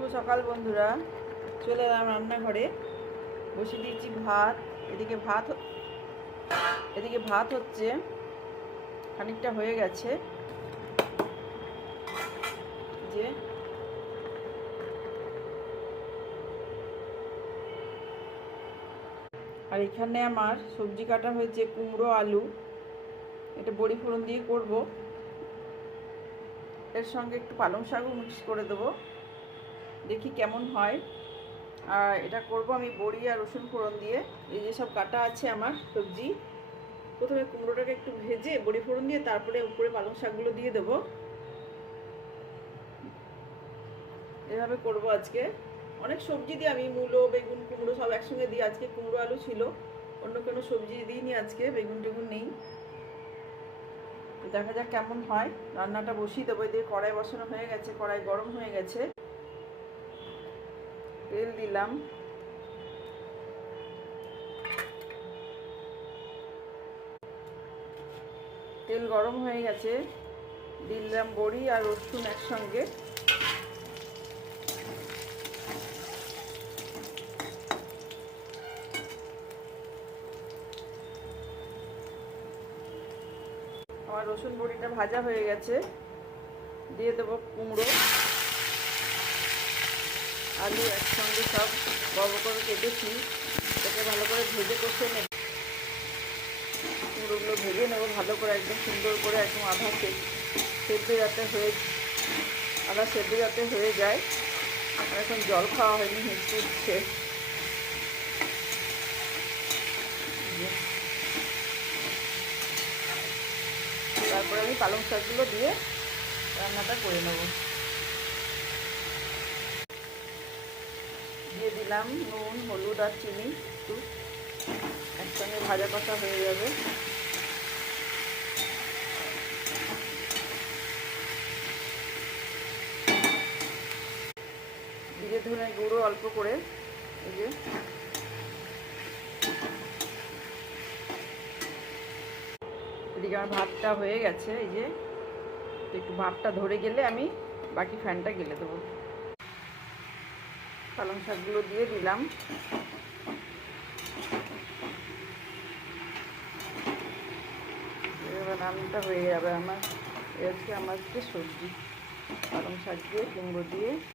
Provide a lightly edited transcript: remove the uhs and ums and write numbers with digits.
শুভ সকাল বন্ধুরা, চলে এলাম রান্নাঘরে। বসিয়ে দিয়েছি ভাত। এদিকে ভাত হচ্ছে, খানিকটা হয়ে গেছে যে। আর এখানে আমার সবজি কাটা হয়েছে, কুমড়ো আলু। এটা বড়ি ফোড়ন দিয়ে করব। এর সঙ্গে একটু পালং শাকও মিক্স করে দেবো, দেখি কেমন হয়। আর এটা করব আমি বড়ি আর রসুন ফোড়ন দিয়ে। এই যে সব কাটা আছে আমার সবজি, প্রথমে কুমড়োটাকে একটু ভেজে বড়ি ফোড়ন দিয়ে তারপরে উপরে পালং শাকগুলো দিয়ে দেবো। এভাবে করব আজকে। অনেক সবজি দিয়ে আমি মূলো, বেগুন, কুমড়ো সব একসঙ্গে দিই। আজকে কুমড়ো আলু ছিল, অন্য কোনো সবজি দিইনি আজকে, বেগুন টেগুন নেই। তো দেখা যাক কেমন হয়। রান্নাটা বসিয়ে দেবো। দিয়ে কড়াই বসানো হয়ে গেছে, কড়াই গরম হয়ে গেছে। তেল দিলাম, তেল গরম হয়ে গেছে। দিলাম বড়ি আর রসুন একসঙ্গে। আমার রসুন বড়িটা ভাজা হয়ে গেছে। দিয়ে দেবো কুমড়ো আলু একসঙ্গে সব বড় করে কেটেছি। এটাকে ভালো করে ভেজে কষে নেব। কুমড়োগুলো ভেজে নেবো ভালো করে, একদম সুন্দর করে, একদম আধা সেদ্ধ যাতে হয়ে যায়। এখন জল খাওয়া হয়নি, হেঁচড়ে উঠছে। তারপরে আমি পালং শাকগুলো দিয়ে রান্নাটা করে নেব। দিয়ে দিলাম নুন, হলুদ আর চিনি একটু, একসঙ্গে ভাজা কষা হয়ে যাবে। জিরে ধনে গুঁড়ো অল্প করে। এই যে এদিকে আমার ভাতটা হয়ে গেছে। এই যে একটু ভাতটা ধরে গেলে আমি বাকি ফ্যানটা গেলে দেবো। পালং শাকগুলো দিয়ে দিলাম। এবার রান্নাটা হয়ে যাবে আমার। আজকে আমার সবজি পালং শাক দিয়ে কুমড়ো দিয়ে